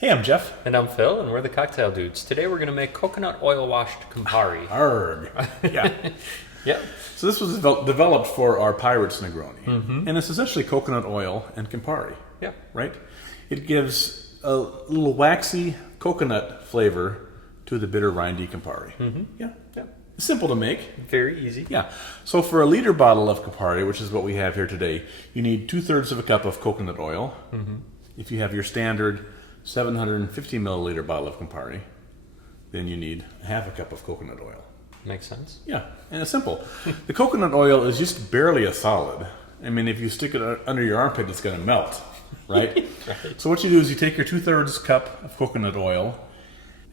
Hey, I'm Jeff. And I'm Phil, and we're the Cocktail Dudes. Today we're going to make coconut oil-washed Campari. Arrrrrg. Yeah. Yep. So this was developed for our Pirates Negroni. And it's essentially coconut oil and Campari. Yeah. Right? It gives a little waxy coconut flavor to the bitter, rindy Campari. Yeah. Yeah. Simple to make. Very easy. Yeah. So for a liter bottle of Campari, which is what we have here today, you need 2/3 of a cup of coconut oil. If you have your standard 750 milliliter bottle of Campari, then you need half a cup of coconut oil. Makes sense. Yeah, and it's simple. The coconut oil is just barely a solid. I mean, if you stick it under your armpit, it's going to melt, right? Right. So what you do is you take your 2/3 cup of coconut oil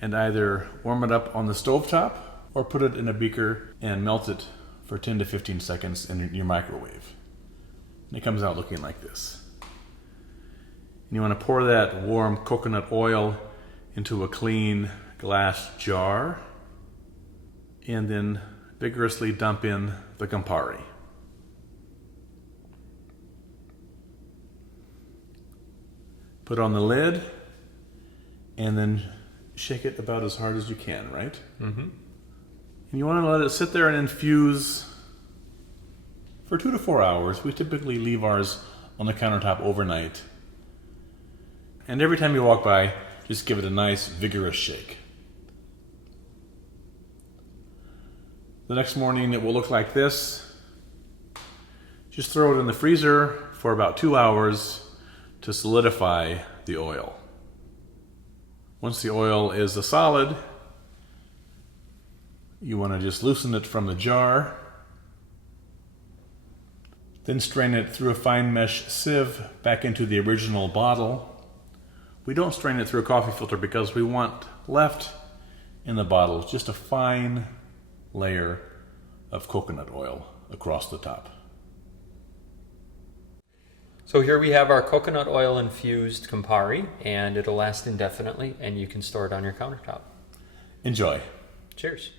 and either warm it up on the stovetop or put it in a beaker and melt it for 10 to 15 seconds in your microwave. And it comes out looking like this. And you want to pour that warm coconut oil into a clean glass jar and then vigorously dump in the Campari. Put on the lid and then shake it about as hard as you can, right? And you want to let it sit there and infuse for 2 to 4 hours. We typically leave ours on the countertop overnight. And every time you walk by, just give it a nice, vigorous shake. The next morning, it will look like this. Just throw it in the freezer for about 2 hours to solidify the oil. Once the oil is a solid, you want to just loosen it from the jar. Then strain it through a fine mesh sieve back into the original bottle. We don't strain it through a coffee filter because we want left in the bottle just a fine layer of coconut oil across the top. So here we have our coconut oil infused Campari, and it'll last indefinitely, and you can store it on your countertop. Enjoy. Cheers.